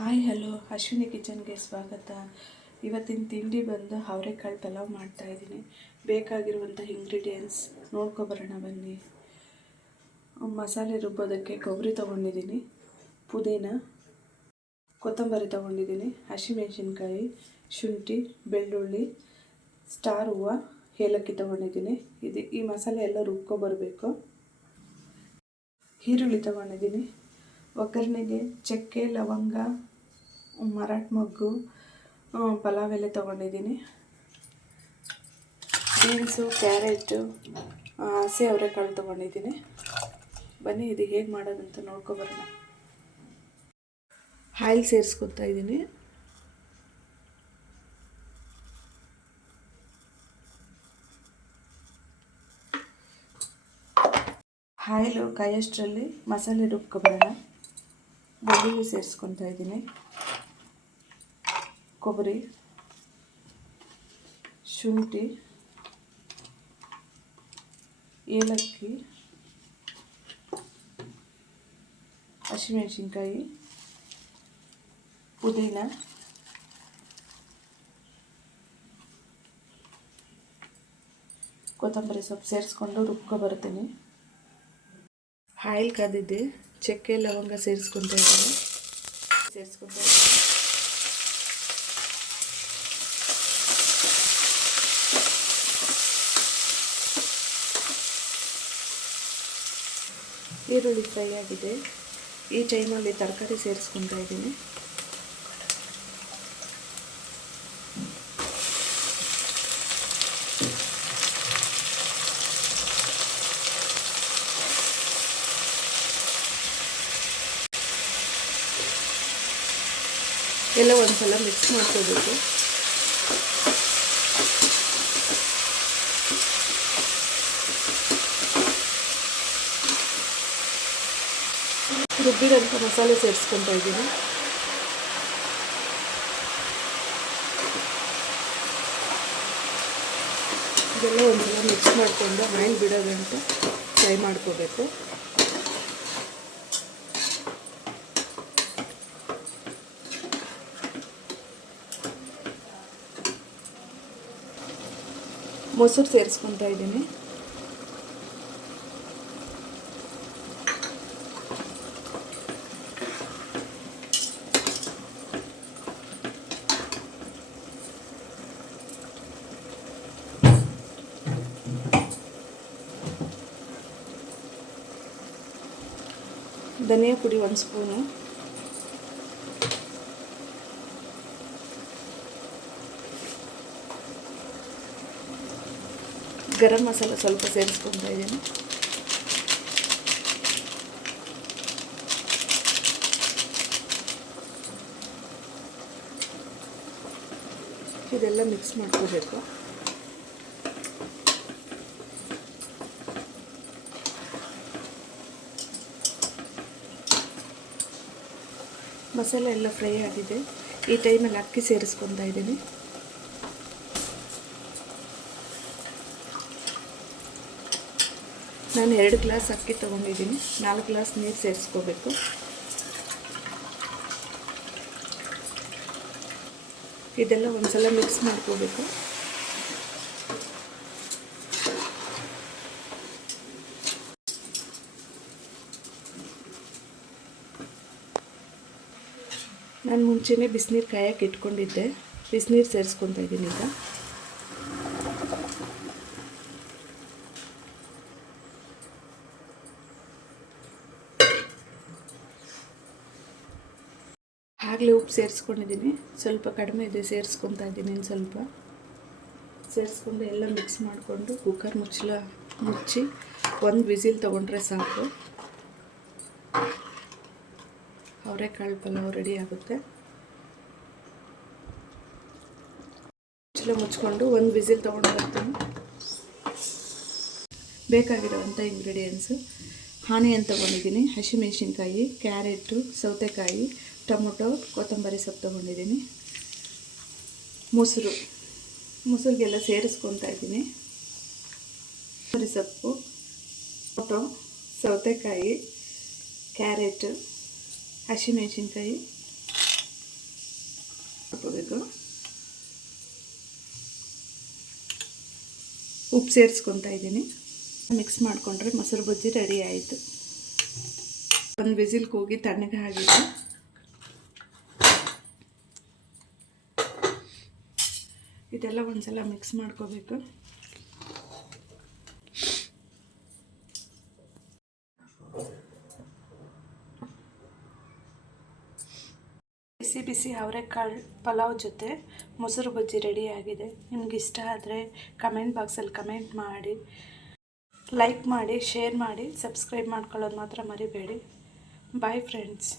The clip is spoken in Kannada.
ಹಾಯ್ ಹಲೋ ಅಶ್ವಿನಿ ಕಿಚನ್ಗೆ ಸ್ವಾಗತ. ಇವತ್ತಿನ ತಿಂಡಿ ಬಂದು ಅವರೆಕಾಳು ಪಲಾವ್ ಮಾಡ್ತಾಯಿದ್ದೀನಿ. ಬೇಕಾಗಿರುವಂಥ ಇಂಗ್ರೀಡಿಯೆಂಟ್ಸ್ ನೋಡ್ಕೊಬರೋಣ ಬನ್ನಿ. ಮಸಾಲೆ ರುಬ್ಬೋದಕ್ಕೆ ಕೊಬ್ಬರಿ ತೊಗೊಂಡಿದ್ದೀನಿ, ಪುದೀನ, ಕೊತ್ತಂಬರಿ ತೊಗೊಂಡಿದ್ದೀನಿ, ಹಸಿಮೆಣಸಿನ್ಕಾಯಿ, ಶುಂಠಿ, ಬೆಳ್ಳುಳ್ಳಿ, ಸ್ಟಾರ್ ಹೂವು, ಏಲಕ್ಕಿ ತೊಗೊಂಡಿದ್ದೀನಿ. ಈ ಮಸಾಲೆ ಎಲ್ಲ ರುಬ್ಕೊಬರಬೇಕು. ಈರುಳ್ಳಿ ತೊಗೊಂಡಿದ್ದೀನಿ. ಒಗ್ಗರಣೆಗೆ ಚಕ್ಕೆ, ಲವಂಗ, ಮರಾಠ ಮೊಗ್ಗು, ಪಲಾವ್ ಎಲೆ ತೊಗೊಂಡಿದ್ದೀನಿ. ಬೀನ್ಸು, ಕ್ಯಾರೆಟು, ಹಸಿ ಅವರೆಕಾಳು ತೊಗೊಂಡಿದ್ದೀನಿ. ಬನ್ನಿ ಇದು ಹೇಗೆ ಮಾಡೋದಂತ ನೋಡ್ಕೊಬರೋಣ. ಆಯಿಲ್ ಸೇರಿಸ್ಕೊತಾ ಇದ್ದೀನಿ. ಆಯಿಲು ಕಾಯೋಷ್ಟರಲ್ಲಿ ಮಸಾಲೆ ರುಬ್ಕೊಬರೋಣ. ಬೆಳ್ಳುಳ್ಳಿ ಸೇರಿಸ್ಕೊತಾ ಇದ್ದೀನಿ, ಕೊಬ್ಬರಿ, ಶುಂಠಿ, ಏಲಕ್ಕಿ, ಹಸಿಮೆಣಸಿನ್ಕಾಯಿ, ಪುದೀನ, ಕೊತ್ತಂಬರಿ ಸೊಪ್ಪು ಸೇರಿಸ್ಕೊಂಡು ರುಬ್ಕೊಬರ್ತೀನಿ. ಆಯಿಲ್ ಕಾದಿದ್ದೆ, ಚಕ್ಕೆ ಲವಂಗ ಸೇರಿಸ್ಕೊತಾ ಇದ್ದೀನಿ. ಈರುಳ್ಳಿ ಫ್ರೈ ಆಗಿದೆ. ಈ ಟೈಮಲ್ಲಿ ತರಕಾರಿ ಸೇರಿಸ್ಕೊತಾ ಇದ್ದೀನಿ. ಎಲ್ಲ ಒಂದ್ಸಲ ಮಿಕ್ಸ್ ಮಾಡ್ಕೋಬೇಕು. ರುಬ್ಬಿರೋಂಥ ಮಸಾಲೆ ಸೇರಿಸ್ಕೊತಾ ಇದ್ದೀನಿ. ಇದೆಲ್ಲ ಒಂದ್ಸಲ ಮಿಕ್ಸ್ ಮಾಡಿಕೊಂಡು ಆಯಿಲ್ ಬಿಡೋದಂತ ಫ್ರೈ ಮಾಡ್ಕೋಬೇಕು. ಮೊಸರು ಸೇರಿಸ್ಕೊತಾ ಇದ್ದೀನಿ. ಧನಿಯಾ ಪುಡಿ 1 ಸ್ಪೂನು, ಗರಂ ಮಸಾಲ ಸ್ವಲ್ಪ ಸೇರಿಸ್ಕೊತಾ ಇದ್ದೀನಿ. ಇದೆಲ್ಲ ಮಿಕ್ಸ್ ಮಾಡ್ಕೋಬೇಕು. ಮಸಾಲೆ ಎಲ್ಲ ಫ್ರೈ ಆಗಿದೆ. ಈ ಟೈಮಲ್ಲಿ ಅಕ್ಕಿ ಸೇರಿಸ್ಕೊತಾ ಇದ್ದೀನಿ. ನಾನು 2 ಗ್ಲಾಸ್ ಅಕ್ಕಿ ತೊಗೊಂಡಿದ್ದೀನಿ. 4 ಗ್ಲಾಸ್ ನೀರು ಸೇರಿಸ್ಕೋಬೇಕು. ಇದೆಲ್ಲ ಒಂದ್ಸಲ ಮಿಕ್ಸ್ ಮಾಡ್ಕೋಬೇಕು. ನಾನು ಮುಂಚೆನೇ ಬಿಸಿನೀರು ಕಾಯಕ್ಕೆ ಇಟ್ಕೊಂಡಿದ್ದೆ. ಬಿಸಿನೀರು ಸೇರಿಸ್ಕೊತಾ ಇದ್ದೀನಿ. ಈಗ ಆಗಲೇ ಉಪ್ಪು ಸೇರಿಸ್ಕೊಂಡಿದ್ದೀನಿ. ಸ್ವಲ್ಪ ಕಡಿಮೆ ಇದೆ, ಸೇರಿಸ್ಕೊತಾ ಇದ್ದೀನಿ. ಇನ್ನು ಸ್ವಲ್ಪ ಸೇರಿಸ್ಕೊಂಡು ಎಲ್ಲ ಮಿಕ್ಸ್ ಮಾಡಿಕೊಂಡು ಕುಕ್ಕರ್ ಮುಚ್ಚಿ 1 ವಿಸಿಲ್ ತೊಗೊಂಡ್ರೆ ಸಾಕು. ಅವರೆಕಾಳು ಪಲಾವ್ ರೆಡಿ ಆಗುತ್ತೆ. ಮುಚ್ಕೊಂಡು 1 ವಿಸಿಲ್ ತೊಗೊಂಡು ಬರ್ತೀನಿ. ಬೇಕಾಗಿರುವಂಥ ಇಂಗ್ರೀಡಿಯೆಂಟ್ಸು: ಆನಿಯನ್ ತೊಗೊಂಡಿದ್ದೀನಿ, ಹಸಿಮೆಣಸಿನ್ಕಾಯಿ, ಕ್ಯಾರೆಟು, ಸೌತೆಕಾಯಿ, ಟೊಮೊಟೊ, ಕೊತ್ತಂಬರಿ ಸೊಪ್ಪು ತೊಗೊಂಡಿದ್ದೀನಿ. ಮೊಸರಿಗೆಲ್ಲ ಸೇರಿಸ್ಕೊತಾ ಇದ್ದೀನಿ. ಕೊತ್ತಂಬರಿ ಸೊಪ್ಪು, ಟೊಮೊಟೊ, ಸೌತೆಕಾಯಿ, ಕ್ಯಾರೆಟು, ಹಸಿಮೆಣಸಿನ್ಕಾಯಿ, ಹಾಕೋಬೇಕು. ಉಪ್ಪು ಸೇರಿಸ್ಕೊತಾ ಇದ್ದೀನಿ. ಮಿಕ್ಸ್ ಮಾಡಿಕೊಂಡ್ರೆ ಮೊಸರು ಬಜ್ಜಿ ರೆಡಿ ಆಯಿತು. ಒಂದು ವಿಸಿಲ್ ಕೂಗಿ ತಣ್ಣಗೆ ಆಗಿದೆ. ಇದೆಲ್ಲ ಒಂದ್ಸಲ ಮಿಕ್ಸ್ ಮಾಡ್ಕೋಬೇಕು. ಬಿಸಿ ಬಿಸಿ ಅವರೆಕಾಳು ಪಲಾವ್ ಜೊತೆ ಮೊಸರು ಬಜ್ಜಿ ರೆಡಿ ಆಗಿದೆ. ನಿಮ್ಗೆ ಇಷ್ಟ ಆದರೆ ಕಮೆಂಟ್ ಬಾಕ್ಸಲ್ಲಿ ಕಮೆಂಟ್ ಮಾಡಿ, ಲೈಕ್ ಮಾಡಿ, ಶೇರ್ ಮಾಡಿ, ಸಬ್ಸ್ಕ್ರೈಬ್ ಮಾಡ್ಕೊಳ್ಳೋದು ಮಾತ್ರ ಮರಿಬೇಡಿ. Bye friends.